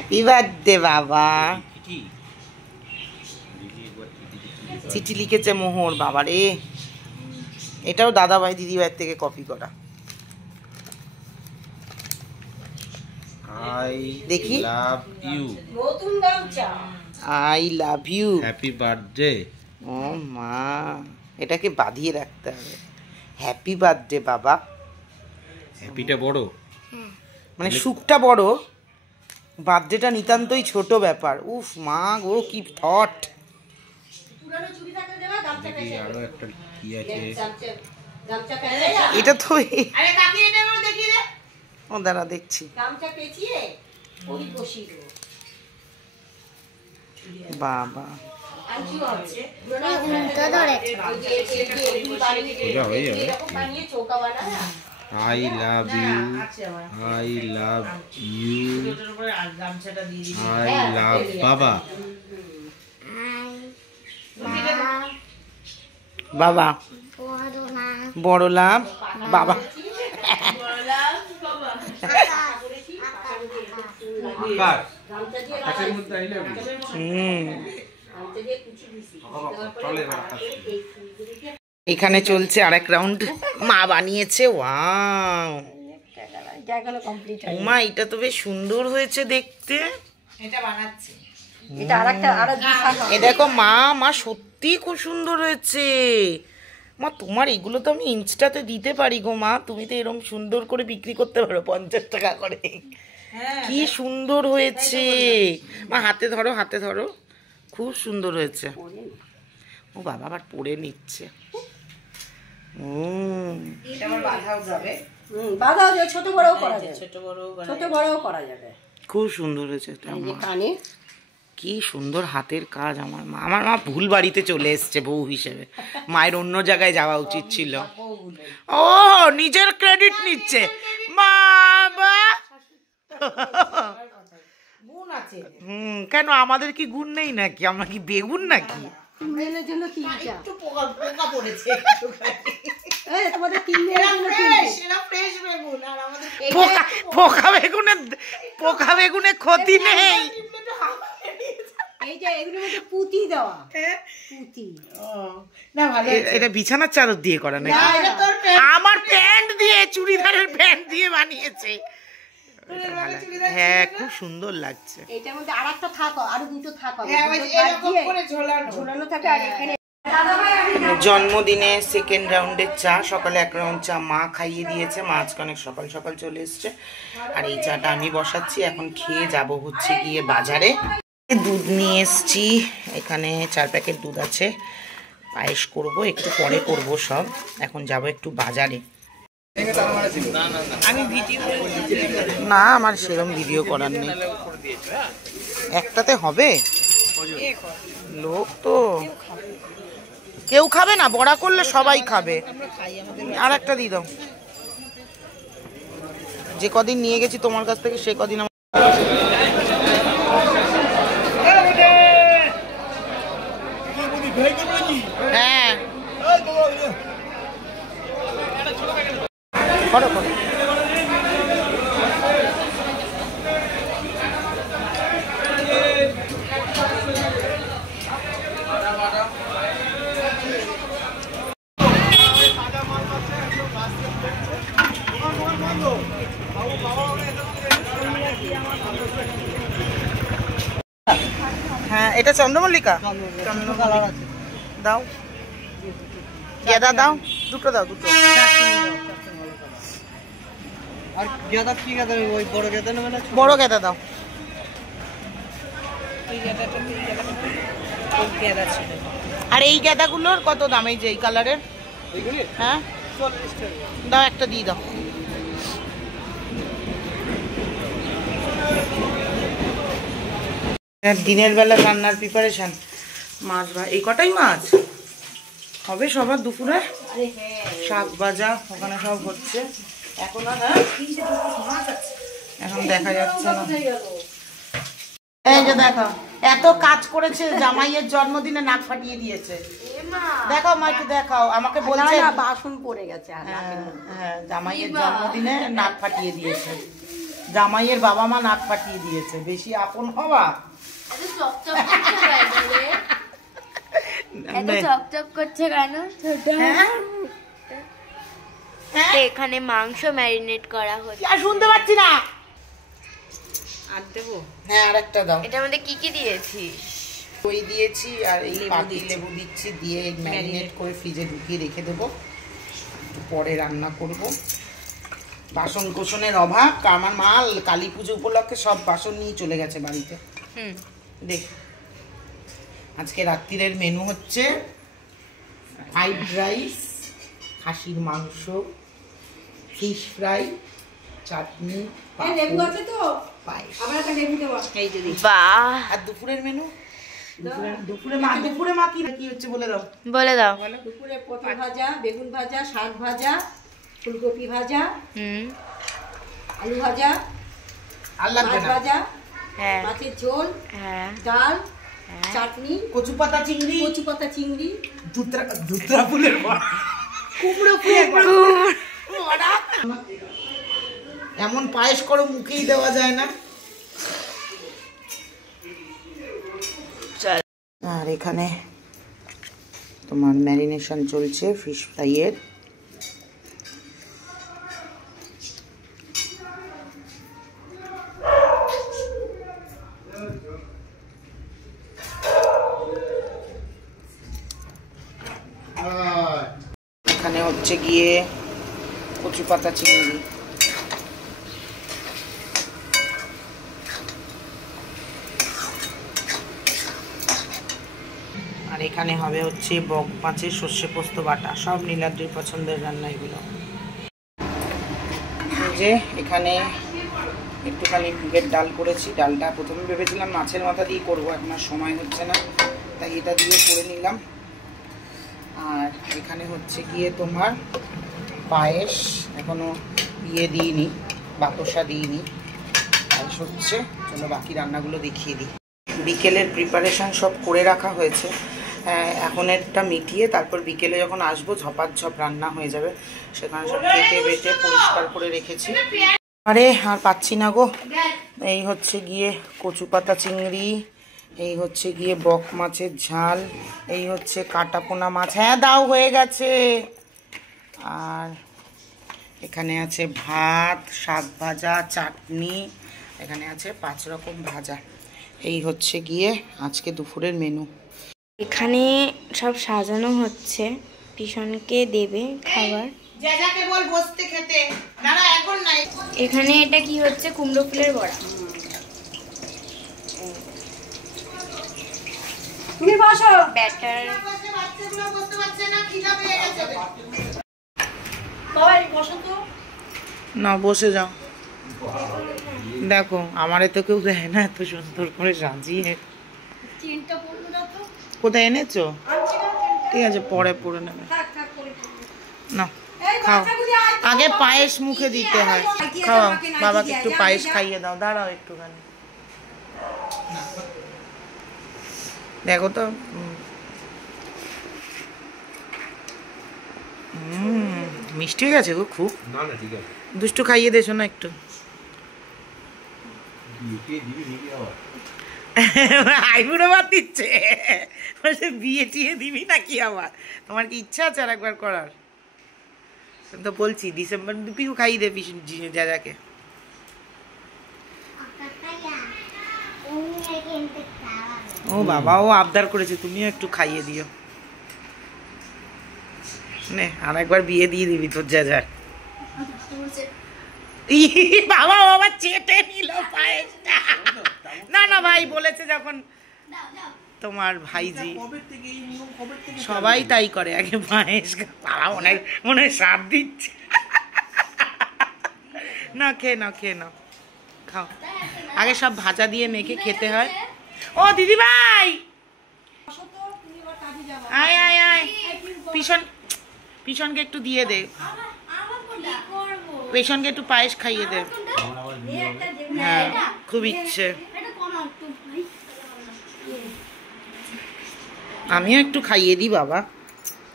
Happy birthday বাবা। চিঠি লিখেছে মোহর বাবা রে। এটাও দাদা ভাই দিদি ভাইয়ের থেকে কপি করা। দেখি I love you, happy birthday. ও মা, এটাকে বাঁধিয়ে রাখতে হবে। হ্যাপি বার্থডে বাবা। হ্যাপিটা বড়, মানে সুখটা বড়, বার্থডেটা নিতান্তই ছোট ব্যাপার। উফ মা গো, কি থট। আরো একটা কি আছে এটা তো ও দাঁড়া দেখছি। বাবা I love you, I love you, I love বাবা। বাবা বড় লাভ বাবা। এখানে চলছে আরেক রাউন্ড, মা বানিয়েছে। ওয়াও মা, এটা তো বেশ সুন্দর হয়েছে দেখতে। এটা বানাচ্ছে, এ দেখো মা, মা সত্যি খুব সুন্দর হয়েছে মা। তোমার এগুলো তো আমি ইনস্টাতে দিতে পারি গো মা, তুমি তো এরকম সুন্দর করে বিক্রি করতে পারো 50 টাকা করে। কি সুন্দর হয়েছে মা, হাতে ধরো, হাতে ধরো, খুব সুন্দর হয়েছে। ও বাবা আবার পরে নিচ্ছে। খুব সুন্দর হয়েছে। কি সুন্দর হাতের কাজ আমার মা। আমার মা ভুল বাড়িতে চলে এসছে বউ হিসেবে, মায়ের অন্য জায়গায় যাওয়া উচিত ছিল। ও নিজের ক্রেডিট নিচ্ছে বাবা। কেন আমাদের কি গুণ নেই নাকি? আমরা কি বেগুন নাকি? পোকা বেগুনে ক্ষতি নেই। এটা বিছানার চাদর দিয়ে করা নাকি? আমার প্যান্ট দিয়ে, চুড়িদারের প্যান্ট দিয়ে বানিয়েছে। হ্যাঁ খুব সুন্দর লাগছে। জন্মদিনে সেকেন্ড রাউন্ডের চা, সকালে এক রাউন্ড চা মা খাইয়ে দিয়েছে, মা আজকে অনেক সকাল সকাল চলে এসছে। আর এই চাটা আমি বসাচ্ছি, এখন খেয়ে যাব হচ্ছে গিয়ে বাজারে। দুধ নিয়ে এসছি, এখানে 4 প্যাকেট দুধ আছে, পায়েস করব, একটু পরে করব সব। এখন যাব একটু বাজারে। আমি ভিডিও না, আমার সেরকম ভিডিও করার নেই। একটাতে হবে লোক তো, কেউ খাবে না, বড়া করলে সবাই খাবে। আর একটা দিয়ে দাও, যে কদিন নিয়ে গেছি তোমার কাছ থেকে সে কদিন হ্যাঁ করো করো। হ্যাঁ এটা চন্দ্রমল্লিকা, দাও গেঁদা দাও, দুটো দাও, দুটো। আর গেঁদা কি গেঁদা? ওই বড় গেঁদা নেবে না? বড় গেঁদা দাও। আর এই গেঁদাগুলোর কত দাম? এই যে এই কালারের, হ্যাঁ দাও, একটা দিয়ে দাও। দিনের বেলা রান্নার প্রিপারেশন, মাছ এই কটাই মাছ হবে সবার দুপুরে। শাক ভাজা ওখানে সব হচ্ছে, এখন এখন দেখা যাচ্ছে না। এই যে দেখো, এত কাজ করেছে, জামাইয়ের জন্মদিনে নাক ফাটিয়ে দিয়েছে। দেখাও মা, একটু দেখাও। আমাকে বলছে বাসন পড়ে গেছে। হ্যাঁ জামাইয়ের জন্মদিনে নাক ফাটিয়ে দিয়েছে। জামাইয়ের বাবা মা নাক পাঠিয়ে দিয়েছে, বেশি আপন হওয়া। এখানে মাংস ম্যারিনেট করা হচ্ছে। আর শুনতে পাচ্ছি না। আর দেবো? হ্যাঁ, আর একটা দাও। এটার মধ্যে কি কি দিয়েছিস? দই দিয়েছি আর এই পাতি লেবু দিচ্ছি, দিয়ে ম্যারিনেট করে ফ্রিজে ঢুকিয়ে রেখে দেবো, পরে রান্না করব। বাসন কোসনের অভাব, আমার মা কালী পুজো উপলক্ষে সব বাসন নিয়ে চলে গেছে বাড়িতে। দেখ, আজকে রাত্রিরের মেনু হচ্ছে ফ্রাইড রাইস, খাসির মাংস, ফিশ ফ্রাই, চাটনি, আর দুপুরের মেনু দুপুরে মা কি হচ্ছে বলে দাও। বলে দাও। দুপুরে পটল ভাজা, বেগুন ভাজা, শাক ভাজা, ফুলকপি ভাজা, আলু ভাজা, মাছ ভাজা, মাছের ঝোল, ডাল, চাটনি, কচু পাতা চিংড়ি, ধুতরা ফুলের কুমড়ো বড়া। এমন পায়েস করো মুখেই দেওয়া যায় না। আর এখানে তোমার ম্যারিনেশন চলছে ফিশ ফ্রাইয়ের। এখানে হচ্ছে গিয়ে কচু পাতা চিংড়ি। আর এখানে হবে হচ্ছে বক মাছের সর্ষে পোস্ত বাটা, সব নীলাদ্রির পছন্দের রান্না এগুলো। যে এখানে একটুখানি মুগের ডাল করেছি, ডালটা প্রথমে ভেবেছিলাম মাছের মাথা দিয়ে করবো, এখন আর সময় হচ্ছে না, তাই এটা দিয়ে করে নিলাম। আর এখানে হচ্ছে গিয়ে তোমার পায়েস, এখনো দিইনি, বাতাসা দিইনি, পায়েস হচ্ছে। চলো বাকি রান্নাগুলো দেখিয়ে দিই। বিকেলের প্রিপারেশান সব করে রাখা হয়েছে, এখন একটা মিটিয়ে তারপর বিকেলে যখন আসবো ঝপাঝপ রান্না হয়ে যাবে, সেখানে সব কেটে বেটে পরিষ্কার করে রেখেছি। আরে আর পাচ্ছি না গো। এই হচ্ছে গিয়ে কচু পাতা চিংড়ি, এই হচ্ছে গিয়ে বক মাছের ঝাল, এই হচ্ছে কাটা পোনা মাছ, হ্যাঁ দাও হয়ে গেছে। আর এখানে আছে ভাত, শাক ভাজা, চাটনি, এখানে আছে 5 রকম ভাজা। এই হচ্ছে গিয়ে আজকে দুপুরের মেনু। এখানে সব সাজানো হচ্ছে, পিছনকে দেবে খাবার। যাকে বল বসতে খেতে, দাঁড়া এখন নাই। এখানে এটা কি হচ্ছে? কুমড়ো ফুলের বড়া। তুমি বসো। ব্যাটার বাচ্চাগুলো বসতে পারছে না, খিদা পেয়ে গেছে। সবাই বসো তো। না বসে যাও। দেখো আমারে তো কেউ দেয় না এত সুন্দর করে সাজিয়ে। কোথায় এনেছো? ঠিক আছে পরে পরে নেবে। না খাও, আগে পায়েস মুখে দিতে হয়। খাও, বাবাকে একটু পায়েস খাইয়ে দাও। দাঁড়াও একটুখানি, দেখো তো। মিষ্টি হয়ে গেছে গো খুব। দুষ্টু খাইয়ে দেছো না একটু। আইবুড়ো ভাত দিচ্ছে, বিয়ে টিয়ে দিবি নাকি আবার? তোমার কি ইচ্ছা আছে আর একবার করার? তো বলছি ডিসেম্বর পিকু খাইয়ে দে যাকে। ও বাবা, ও আবদার করেছে, তুমিও একটু খাইয়ে দিও। নে আর একবার বিয়ে দিয়ে দিবি তোর যার। বাবা বাবা চেটে নিল পায়েসটা। না না ভাই বলেছে যখন তোমার ভাইজি, সবাই তাই করে, আগে পায়েস। বাবা মনে হয় সাপ দিচ্ছে। না খেয়ে নাও, খেয়ে নাও, খাও। আগে সব ভাজা দিয়ে মেখে খেতে হয়। ও দিদি ভাই আয় আয় আয়, পিছনকে একটু দিয়ে দে, পেছনকে একটু পায়েস খাইয়ে দে। হ্যাঁ খুব ইচ্ছে। আমিও একটু খাইয়ে দিই বাবা,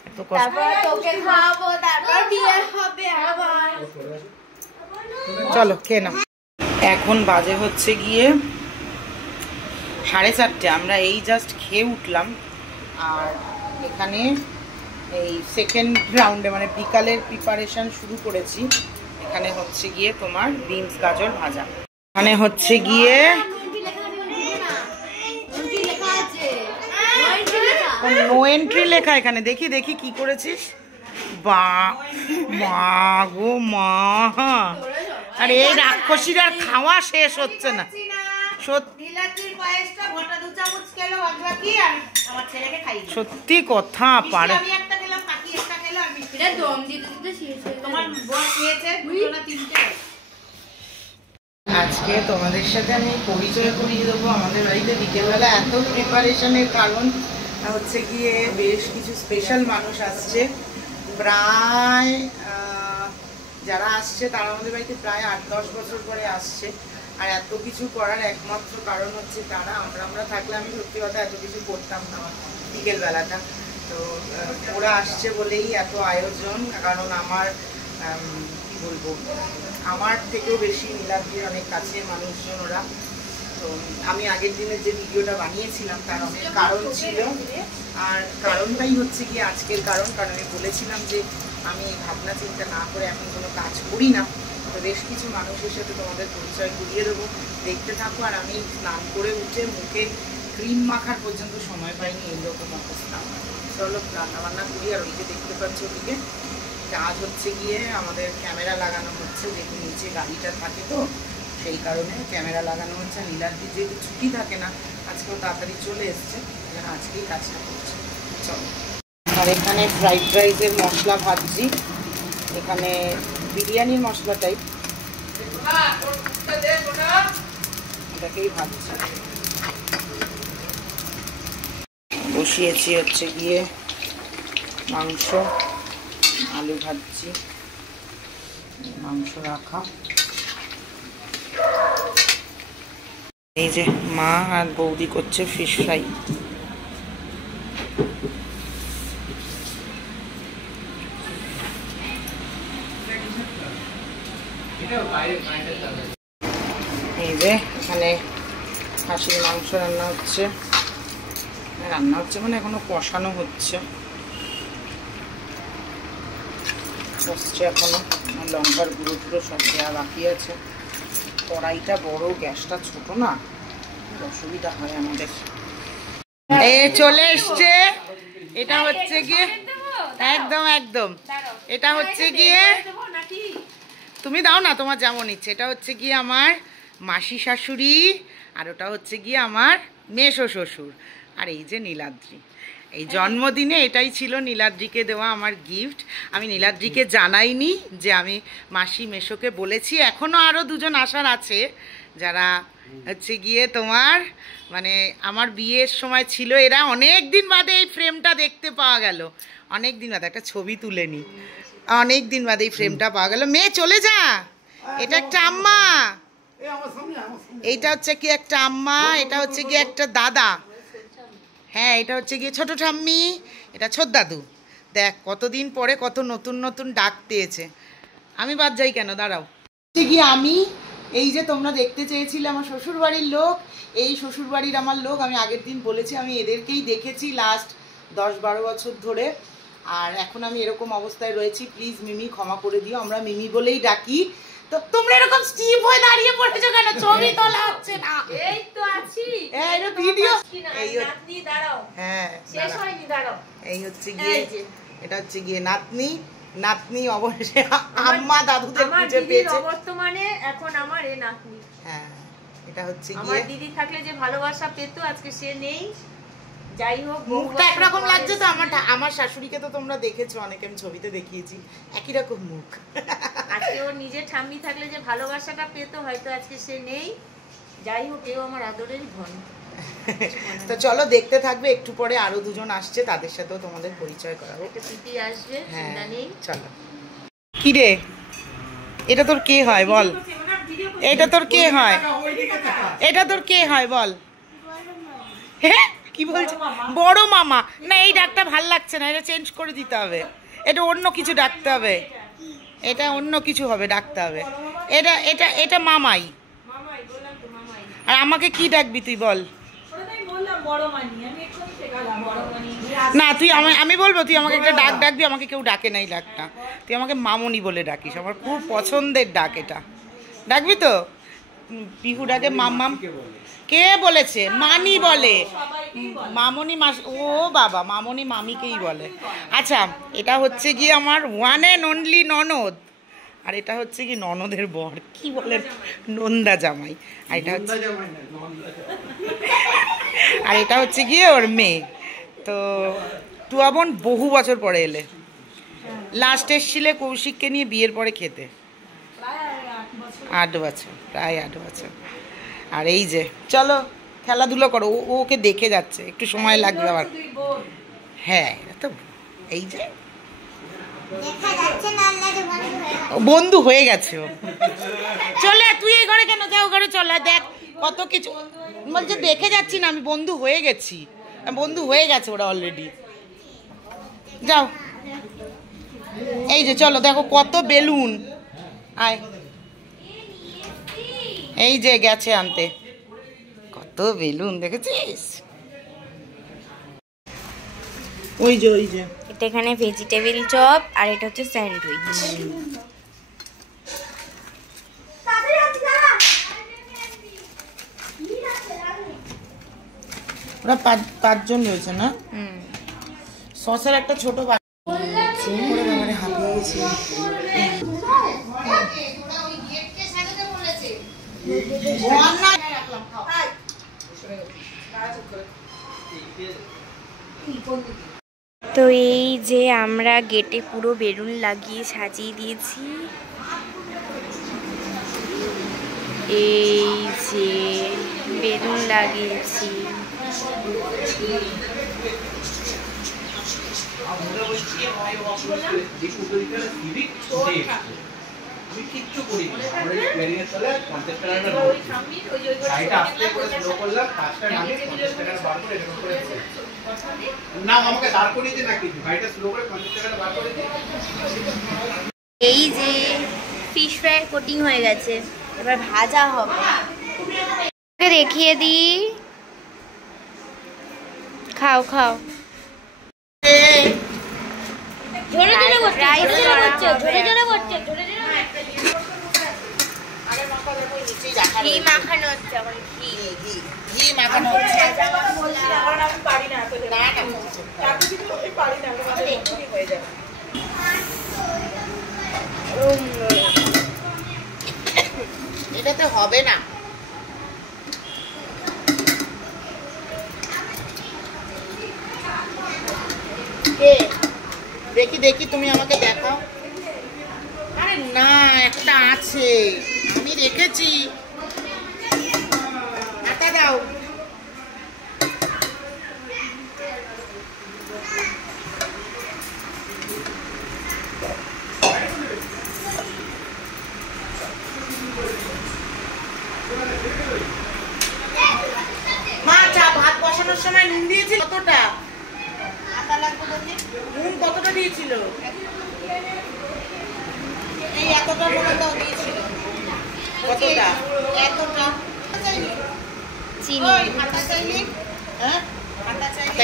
এত কষ্ট। চলো খেয়ে নাও। এখন বাজে হচ্ছে গিয়ে 4:30। আমরা এই জাস্ট খেয়ে উঠলাম। আর এখানে এই সেকেন্ড রাউন্ডে মানে বিকালের প্রিপারেশন শুরু করেছি। এখানে হচ্ছে গিয়ে তোমার বিনস গাজর ভাজা, এখানে হচ্ছে গিয়ে নো এন্ট্রি লেখা। এখানে দেখি দেখি কি করেছিস। বা মা গো মা, আর এই রাক্ষসীর আর খাওয়া শেষ হচ্ছে না। সত্যি কথা পারে। আজকে তোমাদের সাথে আমি পরিচয় করিয়ে দেবো আমাদের বাড়িতে বিকেলবেলা এত প্রিপারেশনের কারণ হচ্ছে গিয়ে বেশ কিছু স্পেশাল মানুষ আসছে। প্রায় যারা আসছে তারা আমাদের বাড়িতে প্রায় 8-10 বছর পরে আসছে। আর এত কিছু করার একমাত্র কারণ হচ্ছে তারা। আমরা থাকলে আমি সত্যি কথা এত কিছু করতাম না বিকেলবেলাটা। তো ওরা আসছে বলেই এত আয়োজন। কারণ আমার কি বলবো, আমার থেকেও বেশি নীলাদ্রির অনেক কাছে মানুষজন ওরা। তো আমি আগের দিনের যে ভিডিওটা বানিয়েছিলাম তার অনেক কারণ ছিল। আর কারণটাই হচ্ছে কি আজকের কারণ আমি বলেছিলাম যে আমি ভাবনা চিন্তা না করে এখন কোনো কাজ করি না। তো বেশ কিছু মানুষের সাথে তোমাদের পরিচয় করিয়ে দেবো, দেখতে থাকো। আর আমি স্নান করে উঠে মুখে ক্রিম মাখার পর্যন্ত সময় পাইনি, এইরকম অবস্থা। চলো রান্নাবান্না করি। আর ওই যে দেখতে পাচ্ছ ওদিকে কাজ হচ্ছে গিয়ে আমাদের ক্যামেরা লাগানো হচ্ছে, যেহেতু নিচে গাড়িটা থাকে তো সেই কারণে ক্যামেরা লাগানো হচ্ছে। নীলাদ্রির যেহেতু ছুটি থাকে না, আজকেও তাড়াতাড়ি চলে এসছে, আজকেই কাজটা করছে। চলো। আর এখানে ফ্রাইড রাইসের মশলা ভাজছি, এখানে বিরিয়ানির মশলা টাইপ এটাকেই ভাজছি। বসিয়েছি হচ্ছে গিয়ে মাংস, আলু ভাজছি, মাংস রাখা। এই যে মা আর বৌদি করছে ফিশ ফ্রাই। এই যে এখানে খাসির মাংস রান্না হচ্ছে মানে এখনো কষানো হচ্ছে, কষছে এখনো। লঙ্কার গুঁড়ো টুড়ো সব দেওয়া বাকি আছে। কড়াইটা বড়, গ্যাসটা ছোট না, অসুবিধা হয় আমাদের। চলে এসছে। এটা হচ্ছে গিয়ে একদম এটা হচ্ছে গিয়ে তুমি দাও না, তোমার যেমন ইচ্ছে। এটা হচ্ছে গিয়ে আমার মাসি শাশুড়ি, আর ওটা হচ্ছে গিয়ে আমার মেসো শ্বশুর। আর এই যে নীলাদ্রি, এই জন্মদিনে এটাই ছিল নীলাদ্রিকে দেওয়া আমার গিফট। আমি নীলাদ্রিকে জানাইনি যে আমি মাসি মেসোকে বলেছি। এখনও আরও দুজন আসার আছে যারা হচ্ছে গিয়ে তোমার মানে আমার বিয়ের সময় ছিল। এরা অনেক দিন বাদে এই ফ্রেমটা দেখতে পাওয়া গেল, অনেক দিন বাদে। একটা ছবি তুলে নি, অনেক দিন বাদে এই ফ্রেমটা পাওয়া গেল। মেয়ে চলে যা, এটা একটা আম্মা, এইটা হচ্ছে কি একটা আম্মা, এটা হচ্ছে কি একটা দাদা, হ্যাঁ এটা হচ্ছে গিয়ে ছোট ঠাম্মি, এটা ছোট দাদু। দেখ কতদিন পরে কত নতুন নতুন ডাক পেয়েছে। আমি বাদ যাই কেন, দাঁড়াও। হচ্ছে গিয়ে আমি এই যে তোমরা দেখতে চেয়েছিলে আমার শ্বশুর বাড়ির লোক, এই শ্বশুর বাড়ির আমার লোক। আমি আগের দিন বলেছি আমি এদেরকেই দেখেছি লাস্ট 10-12 বছর ধরে। আর এখন আমি এরকম অবস্থায় রয়েছি, প্লিজ মিমি ক্ষমা করে দিও। আমরা মিমি বলেই ডাকি। তো তোমরা এরকম স্টিভ হয়ে দাঁড়িয়ে পড়েছো কেন? ছবি তোলা হচ্ছে না। এই তো আছি, এই ভিডিও। এই নাতনি দাঁড়াও, হ্যাঁ শেষ হয়নি, দাঁড়াও। এই হচ্ছে গিয়ে এটা হচ্ছে গিয়ে নাতনি অবশ্যই আম্মা দাদুদের খুঁজে পেয়েছে। বর্তমানে এখন আমার এই নাতনি। হ্যাঁ এটা হচ্ছে গিয়ে আমার দিদি থাকলে যে ভালোবাসা পেতো, আজকে সে নেই। যাই হোক, মুখটা একরকম লাগছে তো। আমার শাশুড়িকে তো তোমরা দেখেছো, অনেকে আমি ছবিতে দেখিয়েছি, একই রকম মুখ। আজকে ওর নিজের ঠাম্মি থাকলে যে ভালোবাসাটা পেতো, হয়তো আজকে সে নেই। যাই হোক, কেউ আমার আদরের ধন। তো চলো দেখতে থাকবে, একটু পরে আরো দুজন আসছে, তাদের সাথেও তোমাদের পরিচয় করাবো। একটা স্মৃতি আসবে, চিন্তা নেই। চলো। কি রে, এটা তোর কে হয় বল? এটা তোর কে হয়? এটা তোর কে হয় বল? হ্যাঁ কি বলছো? বড় মামা না, এই ডাকটা ভাল লাগছে না, এটা চেঞ্জ করে দিতে হবে। এটা অন্য কিছু ডাকতে হবে, এটা অন্য কিছু হবে, ডাকতে হবে। এটা এটা এটা মামাই। আর আমাকে কি ডাকবি তুই বল? না তুই আমি বলবো, তুই আমাকে একটা ডাকবি, আমাকে কেউ ডাকে নাই ডাকটা, তুই আমাকে মামনি বলে ডাকিস, আমার খুব পছন্দের ডাক এটা। ডাকবি তো? পিহু ডাকে মাম্মাম। কে বলেছে? মানি বলে, মামনি মাস, ও বাবা, মামনি মামিকেই বলে। আচ্ছা, এটা হচ্ছে গিয়ে আমার ওয়ান অ্যান্ড অনলি ননদ, আর এটা হচ্ছে কি ননদের বর, কি বলে, নন্দা জামাই। আর এটা হচ্ছে আর এটা হচ্ছে গিয়ে ওর মেয়ে। তো টুয়া বোন বহু বছর পরে এলে, লাস্ট এসছিলে কৌশিককে নিয়ে বিয়ের পরে খেতে, 8 বছর, প্রায় 8 বছর। আর এই যে চলো খেলাধুলো করো, ও ওকে দেখে যাচ্ছে, একটু সময় লাগবে আবার। হ্যাঁ তো এই যে বন্ধু হয়ে গেছে ও। চলে তুই এই ঘরে কেন, যা ও ঘরে চলে, দেখ কত কিছু বলছে, দেখে যাচ্ছি না আমি, বন্ধু হয়ে গেছি, বন্ধু হয়ে গেছে ওরা অলরেডি। যাও, এই যে চলো, দেখো কত বেলুন, আয়, এই যে গেছে আনতে, কত বেলুন দেখেছিস? ওই যে এটা এখানে ভেজিটেবিল চপ, আর এটা হচ্ছে স্যান্ডউইচ। ওরা 5 জন রয়েছে না? সসের একটা ছোট তো এই যে আমরা গেটে পুরো বেলুন লাগিয়ে সাজিয়ে দিয়েছি। এই যে বেলুন লাগিয়েছি। এই যে ফিশ ফ্রাই কোটিং হয়ে গেছে, এবার ভাজা হবে। দেখিয়ে দিই, খাও খাও। জোরে জোরে করছে, জোরে জোরে করছে, জোরে জোরে করছে, জোরে জোরে। ঘি মাখানো হচ্ছে, এখন ঘি মাখানো হচ্ছে। এটাতে হবে না, দেখি দেখি, তুমি আমাকে দেখাও। আরে না, একটা আছে, আমি রেখেছি, হাতা দাও। মা, চা ভাত বসানোর সময় নুন দিয়েছিল কতটা? নুন কতটা দিয়েছিল? এই এতটা মনে দাও দিয়েছিল, কতটা? এতটা চিনি। হ্যাঁ,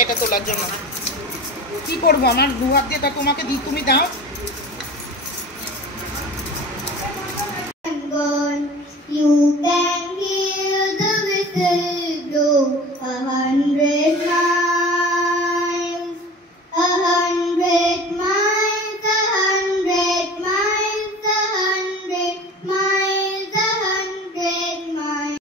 এটা তোলার জন্য কি করবো, আমার 2 হাত দিয়ে তা তোমাকে দিই, তুমি দাও। You can hear the whistle blow 100 miles, 100 miles, 100 miles, 100 miles, 100 miles.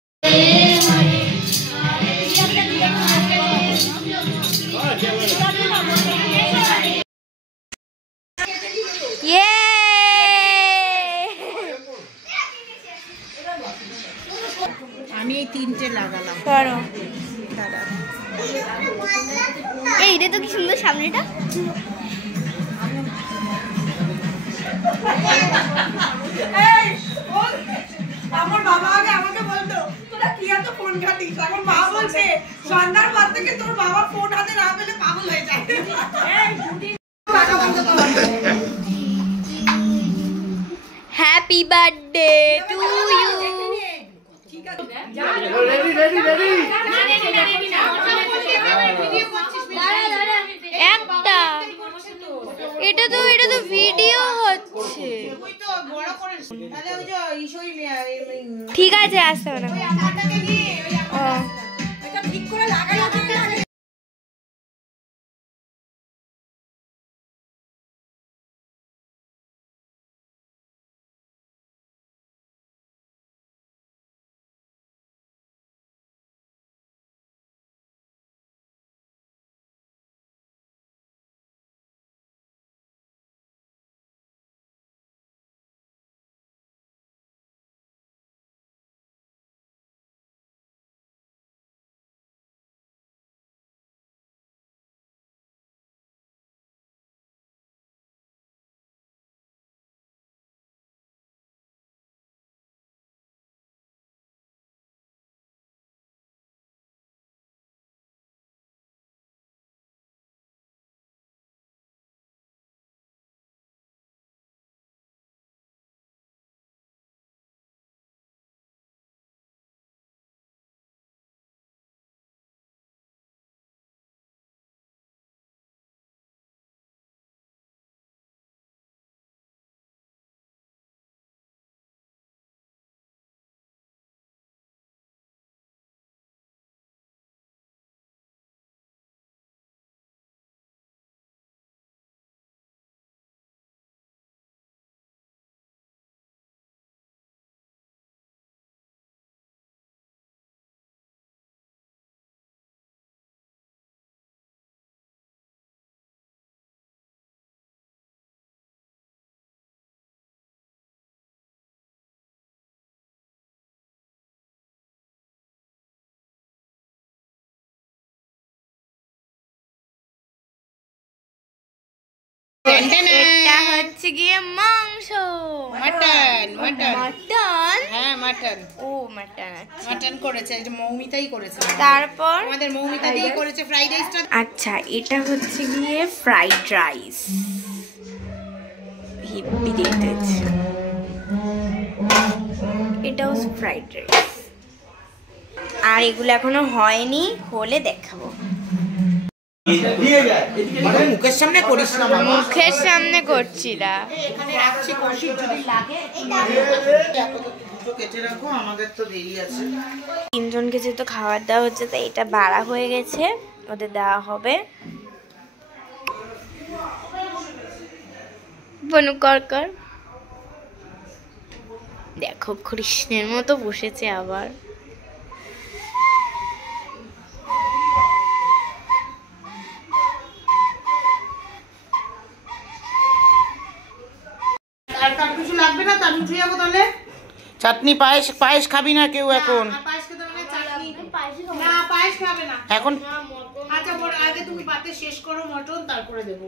আমি এই 3টে লাগালাম। করো। দাঁড়া, এই এটা তো কি সুন্দর সামনেটা। আমার বাবা আগে আমাকে বলতো তোরা কি এত ফোন ঘাটিস, এখন মা বলছে সন্ধ্যার পর থেকে তোর বাবা ফোন হাতে না পেলে পাগল হয়ে যায়। Happy birthday to you. একটা এটা তো ভিডিও হচ্ছে। ঠিক আছে আসতে হবে না। ঠিক করে লাগানো এটা হচ্ছে গিয়ে মাংস, মাটন মাটন মাটন। হ্যাঁ মাটন ও মাটন, আচ্ছা। মাটন করেছে, এই যে মৌমিতাই করেছে, তারপর আমাদের মৌমিতা দিয়েই করেছে ফ্রাইড রাইসটা। আচ্ছা এটা হচ্ছে গিয়ে ফ্রাইড রাইস, হেভি দেখতে হচ্ছে। এটাও ফ্রাইড রাইস। আর এগুলো এখনো হয়নি, হলে দেখাবো। মুখের সামনে করিস না মামা, মুখের সামনে করছি না। এখানে রাখছি, কৌশিক যদি লাগে দুটো কেটে রাখো, আমাদের তো দেরি আছে। তিনজনকে যেহেতু খাবার দেওয়া হচ্ছে তাই এটা বাড়া হয়ে গেছে, ওদের দেওয়া হবে। বনু কর দেখো কৃষ্ণের মতো বসেছে আবার। আর কার কিছু লাগবে না, তার উঠে যাবো তাহলে। চাটনি পায়েস, পায়েস খাবি না কেউ এখন? পায়েস খেতে হবে চাটনি না, পায়েস খাবে না এখন আচ্ছা আগে তুমি পাতে শেষ করো মটন, তারপরে দেবো।